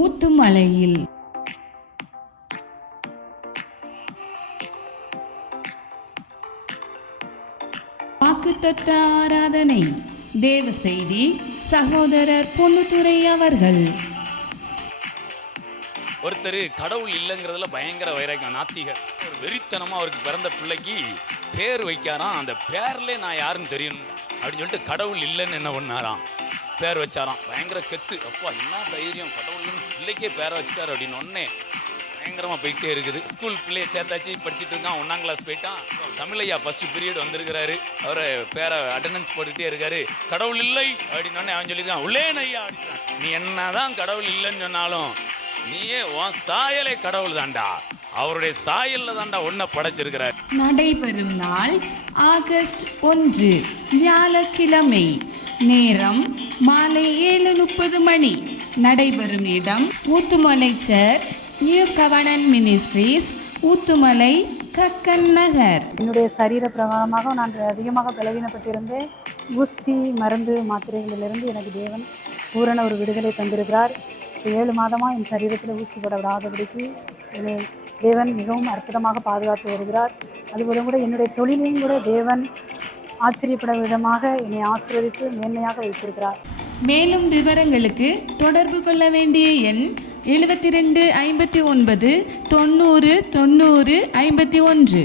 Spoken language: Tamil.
ஊத்துமலையில் வாக்குத்தத்த ஆராதனை தேவ செய்தி சகோதரர் பொண்ணுத்துறை அவர்கள். ஒருத்தர் கடவுள் இல்லைங்கிறதுல பயங்கர வைராக்கியம் நாத்திகர். ஒரு வெறித்தனமா அவருக்கு பிறந்த பிள்ளைக்கு பேர் வைக்காராம் அந்த பேர்ல நான் யாருன்னு தெரியணும் அப்படின்னு சொல்லிட்டு கடவுள் இல்லைன்னு என்ன பண்ணாராம்? பேர் வச்சாராம். பயங்கர கெத்து. அப்பா என்ன தைரியம்? கடவுள்னு பிள்ளைக்கே பேரை வச்சுட்டார் அப்படின்னு ஒன்னே பயங்கரமாக போயிட்டே இருக்குது. ஸ்கூல் பிள்ளையை சேர்த்தாச்சு படிச்சுட்டு இருக்கான் ஒன்றாம் கிளாஸ் போயிட்டான். தமிழையா ஃபர்ஸ்ட் பீரியட் வந்திருக்கிறாரு. அவரை பேரை அட்டண்டன்ஸ் போட்டுகிட்டே இருக்காரு. கடவுள் இல்லை அப்படின்னு உடனே அவன் சொல்லியிருக்கான். உள்ளேன் ஐயா அப்படின்றான். நீ என்னதான் கடவுள் இல்லைன்னு சொன்னாலும் நீயே உன் சாயலே கடவுள் தான்டா. அவருடைய சாயல்ல தாண்டா ஒன்ன படைச்சிருக்கிறார். நடைபெறும் நாள் ஆகஸ்ட் ஒன்று வியாழக்கிழமை. நேரம் மாலை ஏழு முப்பது மணி. நடைபெறும் இடம் ஊத்துமலை சர்ச் நியூ கவர்னன் மினிஸ்ட்ரீஸ் ஊத்துமலை கக்கன் நகர். என்னுடைய சரீர பிரகாரமாக நான் அதிகமாக பலவீனப்பட்டிருந்தேன் ஊசி மருந்து மாத்திரைகளிலிருந்து எனக்கு தேவன் பூரண ஒரு விடுதலை தந்திருக்கிறார். ஏழு மாதமாக என் சரீரத்தில் ஊசி போட விடாதபடிக்கு என்னை தேவன் மிகவும் அற்புதமாக பாதுகாத்து வருகிறார். அதுபோல கூட என்னுடைய தொழிலையும் கூட தேவன் ஆச்சரியப்பட விதமாக என்னை ஆசிரியருக்கு மேன்மையாக வைத்திருக்கிறார். மேலும் விவரங்களுக்கு தொடர்பு கொள்ள வேண்டிய எண் எழுபத்தி ரெண்டு ஐம்பத்தி ஒன்பது தொண்ணூறு தொண்ணூறு ஐம்பத்தி ஒன்று.